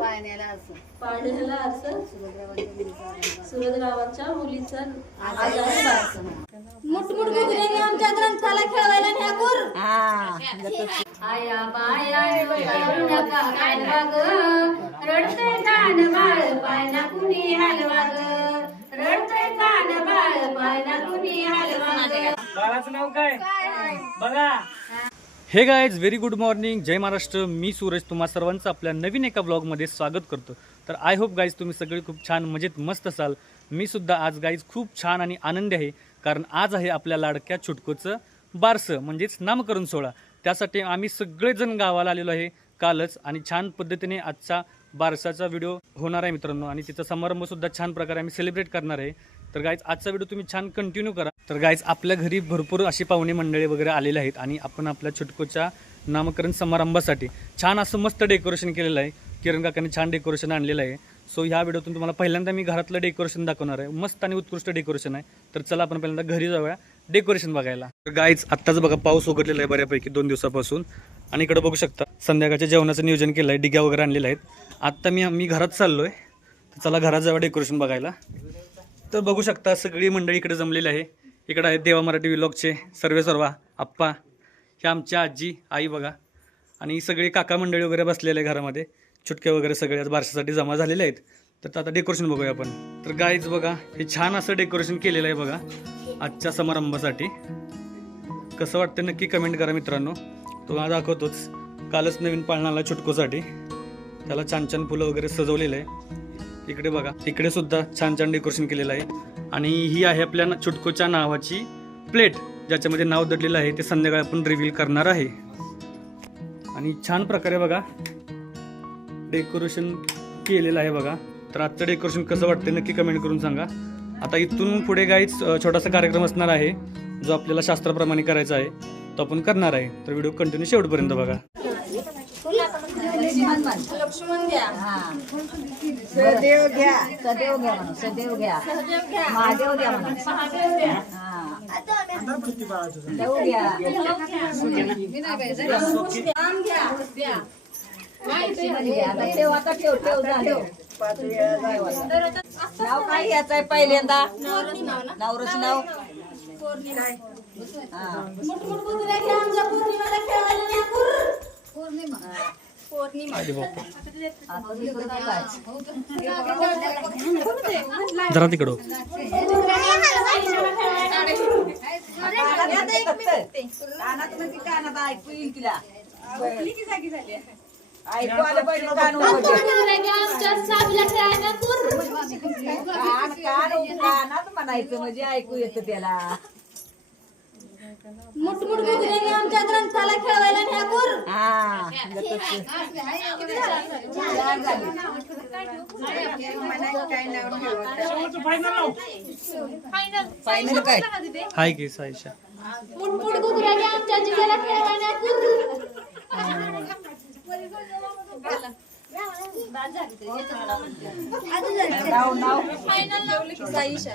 पाण्याला असं. मुलीचा. मुठमुठ आमच्या ग्रंथाला खेळवायला न्यापूर आया बाया करू नका कालवा ग रडते कान बाळ पायना कुणी हलवा ग रडते कान बाळ पायना कुणी हलवा ग बाळाचं नाव काय? बघा. हे गायज व्हेरी गुड मॉर्निंग जय महाराष्ट्र. मी सूरज. तुम्हा सर्वांचं आपल्या नवीन एका ब्लॉगमध्ये स्वागत करतो. तर आय होप गाईज तुम्ही सगळे खूप छान मजेत मस्त असाल. मी सुद्धा आज गाईज खूप छान आणि आनंदी आहे. कारण आज आहे आपल्या लाडक्या छुटकोचं बारसं म्हणजेच नामकरण सोहळा. त्यासाठी आम्ही सगळेजण गावाला आलेलो आहे कालच आणि छान पद्धतीने आजचा बारसाचा व्हिडिओ होणार आहे मित्रांनो. आणि तिचा समारंभसुद्धा छान प्रकारे आम्ही सेलिब्रेट करणार आहे. तर गाईज आजचा व्हिडिओ तुम्ही छान कंटिन्यू करा. तर गाईज आपल्या घरी भरपूर अशी पाहुणे मंडळी वगैरे आलेले आहेत आणि आपण आपल्या छुटकोच्या नामकरण समारंभासाठी छान असं मस्त डेकोरेशन केलेलं आहे. किरण काकाने छान डेकोरेशन आणलेलं आहे. सो ह्या व्हिडिओतून तुम्हाला पहिल्यांदा मी घरातलं डेकोरेशन दाखवणार आहे. मस्त आणि उत्कृष्ट डेकोरेशन आहे. तर चला आपण पहिल्यांदा घरी जाऊया. डेकोरेशन बघायला. तर गाईज आत्ताच बघा पाऊस उघडलेला आहे बऱ्यापैकी दोन दिवसापासून. आणि इकडे बघू शकता संध्याकाळच्या जेवणाचं नियोजन केलं आहे. डिग्या वगैरे आणलेल्या आहेत. आत्ता मी मी घरात चाललो आहे तर चला घरात जाऊया डेकोरेशन बघायला. तर बघू शकता सगळी मंडळी इकडे जमलेली आहे. इकडं आहेत देवा मराठी विलॉगचे सर्वे सर्वा आप्पा हे आमच्या आजी आई बघा. आणि सगळी काका मंडळी वगैरे बसलेले आहे घरामध्ये. चुटके वगैरे सगळे आज बारशासाठी जमा झालेले आहेत. तर आता डेकोरेशन बघूया आपण. तर गाईज बघा हे छान असं डेकोरेशन केलेलं आहे बघा आजच्या समारंभासाठी. कसं वाटतं नक्की कमेंट करा मित्रांनो. तुम्हाला दाखवतोच. कालच नवीन पाळणाला छुटकोसाठी त्याला छान छान फुलं वगैरे सजवलेलं आहे. इकडे बघा इकडे सुद्धा छान छान डेकोरेशन केलेलं आहे. आणि ही आहे आपल्या ना- चुटकोच्या नावाची प्लेट ज्याच्यामध्ये नाव दडलेलं आहे ते संध्याकाळी आपण रिव्हील करणार आहे. आणि छान प्रकारे बघा डेकोरेशन केलेलं आहे बघा. तर आजचं डेकोरेशन कसं वाटतं नक्की कमेंट करून सांगा. आता इथून पुढे काहीच छोटासा कार्यक्रम असणार आहे जो आपल्याला शास्त्राप्रमाणे करायचा आहे तो आपण करणार आहे. तर व्हिडिओ कंटिन्यू शेवटपर्यंत बघा. लक्ष्मण द्या सदैव घ्या. सदैव घ्या म्हणा सदैव घ्या. महादेव घ्या म्हणा. महादेव द्या हा. देव घ्या. राम ठेव आता ठेव ठेव झालं. नाव काय घ्यायचं आहे पहिल्यांदा? नवरच नाव हा. पौर्णिमा पौर्णिमा. जरा तिकडं म्हणजे ऐकू आलं पाहिजे कानात म्हणायचं म्हणजे ऐकू येतं त्याला मुठमुठ गुजऱ्यांनी आमच्या ग्रंथाला खेळवायला न्यापूर हा छान झाली. फायनल काय? हाय की साईशा मुठमुठ गुजऱ्यांनी आमच्या जिल्ह्याला खेळवायला न्यापूर नाव. नाव. साईशा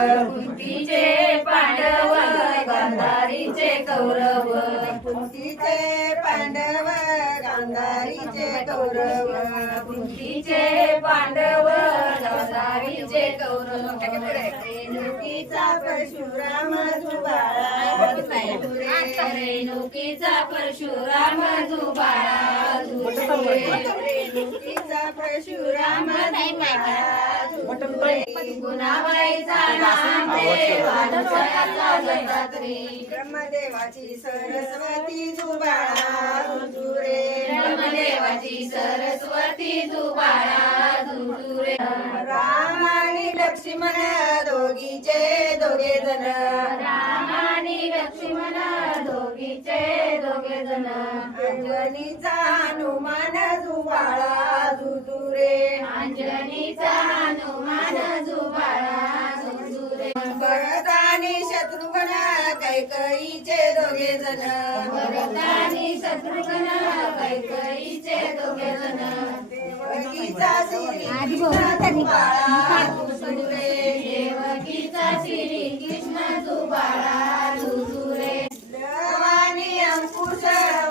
कौरव कुंतीचे पांडव गांधारीचे कौरव. कुंतीचे पांडव गांधारीचे कौरव. रेणुकीचा परशुराम जुबाळा. रेणुकीचा परशुराम जुबाळा. रेणुकीचा परशुराम गुणाबाईचा ब्रह्मदेवाची सरस्वती जुबाळा जुजुरे ब्रह्मदेवाची सरस्वती जुजुरे राम आणि लक्ष्मण दोघीचे दोघे जण. राम आणि लक्ष्मण दोघीचे दोघे जण. अंजनीचा हनुमान जुबाळा जुजुरे झुंजुरे अंजनीचा हनुमान भरतानी शत्रुघ्न कैकईचे दोघे जण. भरतानी शत्रुघ्न कैकईचे दोघे जण. देवकीचा श्री बाळा झुंजुरे देवकीचा श्री कृष्ण जुबाळा झुंजुरे लवानी अंकुश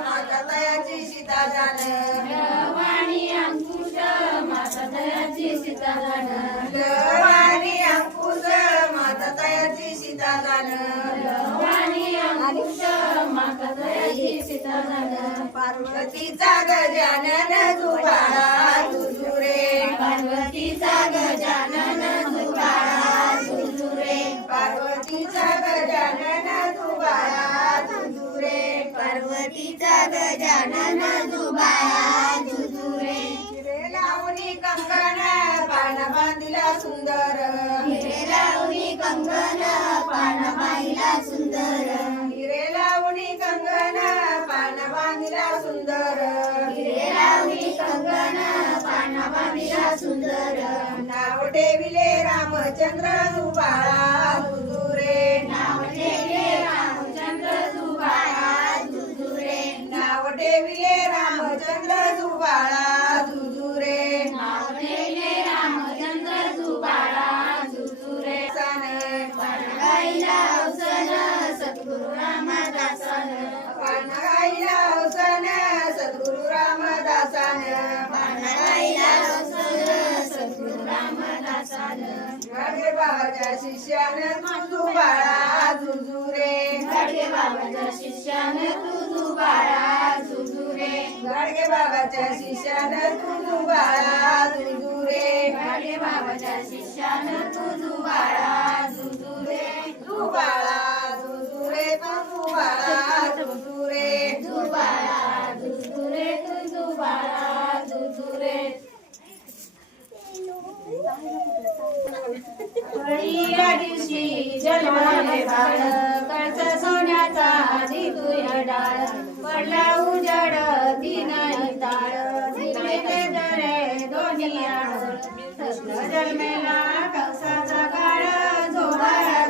माता तयाची सीता जाण वाणी अंकुश माता सीता जाण पार्वतीचा गजानन जुबाळा झुजुरे पार्वतीचा गजानन गजानन गजानन लावणी कंकण पान बांधिला सुंदर. हिरे लावणी कंगन पान सुंदर. बाईला सुंदर. नाव ठेविले रामचंद्र जुबाळा शिष्यानं तुझू बाळा झुजुरे. गाडगे बाबाच्या शिष्याने तुझू बाळा झुंजुरे. गाडगे बाबाच्या शिष्यानं तुझू बाळा झुजुरे. गाडगे बाबाच्या शिष्याने तुझू बाळा जन्माले कळसा सोन्याचा आधी तुझ्या डाळ पडला तीन ताळ तिकडे ते दरे दोन्ही जन्मेला कळसाचा काळ झोबाळा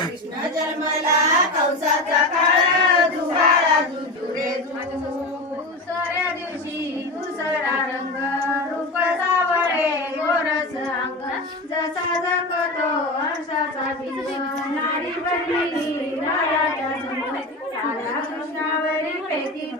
कृष्ण जन्मला काळ झुजुरे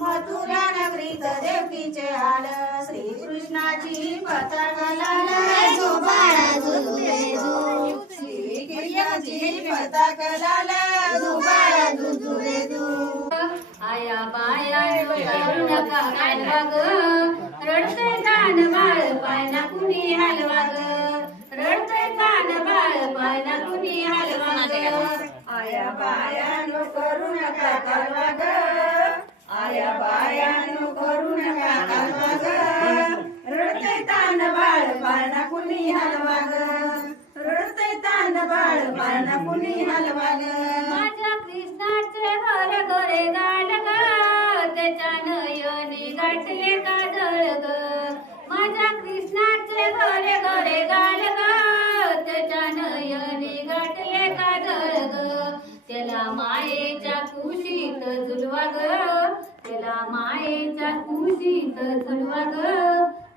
मथुरा नगरीत देवकीचे हाल श्रीकृष्णाची पताका लाल. पताका लाल. आया बाया करू नका हलवा ग रडते कान बाळ पायना कुणी हलवा ग रडते कान बाळ पायना कुणी हलवा ग आया बाया करू नका कालवा ग मायेच्या कुशीत झुलवा ग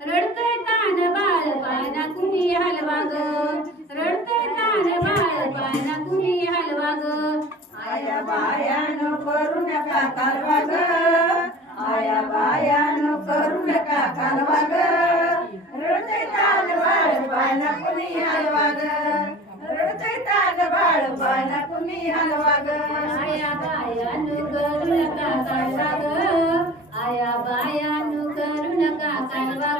रडतय तान बाळ पायना कुणी हलवा ग रडतय तान बाळ पायना कुणी हलवा ग आया बायान करू नका कालवा ग आया बायान करू नका कालवा रडतय तान बाळ पायना कुणी हलवा रडतय तान बाळ पायना कुणी हलवा ग आया बायान करू नका कालवा ग 来了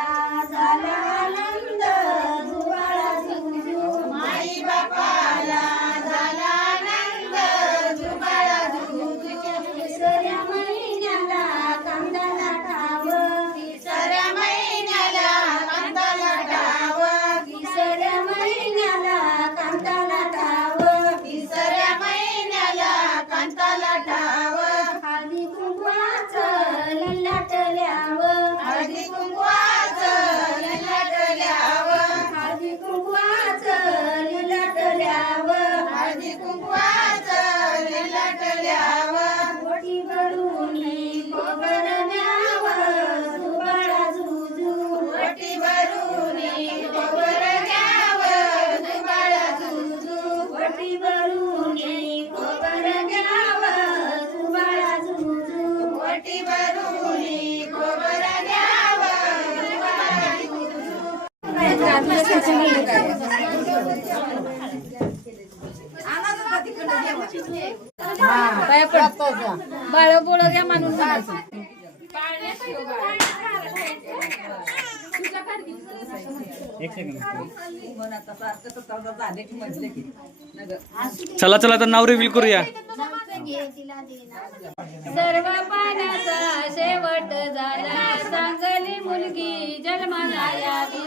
Plaza. बाळ बोळ घ्या माणूस चला चला तर नाव रिव्हिल करूया. सर्व पाण्याचा शेवट झाला. सांगली मुलगी जन्माला यावी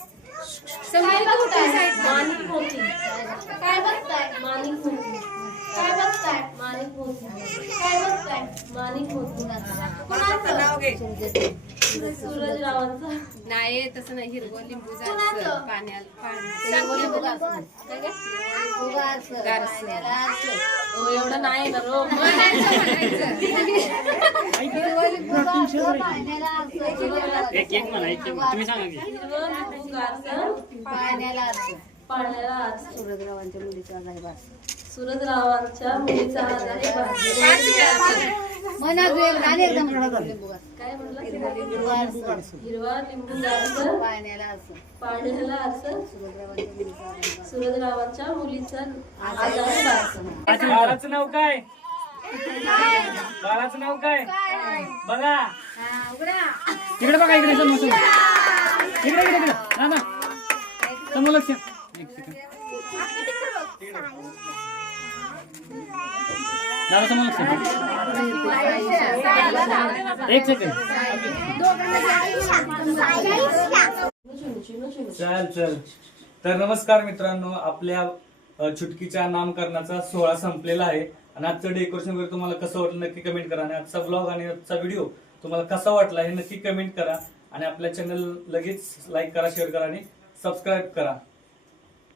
काय बघताय? माणिक मोती काय बघताय? माणिक काय बघताय? माणिक मोती कोणाचं? नाव घे नाही तसं नाही. हिरवं लिंबू जायचं पाण्याला पाणी. हो, एवढं नाही ना रो. एक एक म्हणा एक एक म्हणा. तुम्ही सांगा की. पाण्याला पाण्याला. सुरजरावांच्या मुलीचा आहे बास. सुरजरावांच्या मुलीचा आज आहे. एकदम. काय म्हणलं हिरवा लिंबू पाण्याला. पाण्याला अर्थ सुरजरावांच्या मुलीचा आज आहे. बाळाचं नाव काय? बाळाचं नाव काय? बघा. इकडे बघा इकडे समोर समोर. इकडे इकडे इकडे. ना ना समोर लक्ष. एक सेकंड दादा समोर एक सेकंड चल चल. तर नमस्कार मित्रांनो आपल्या छुटकीच्या चुटकीच्या नामकरणाचा सोहळा संपलेला आहे. आणि आजचं डेकोरेशन वगैरे तुम्हाला कसं वाटलं नक्की कमेंट करा. आणि आजचा ब्लॉग आणि आजचा व्हिडिओ तुम्हाला कसा वाटला हे नक्की कमेंट करा. आणि आपल्या चॅनल लगेच लाईक करा शेअर करा आणि सबस्क्राईब करा.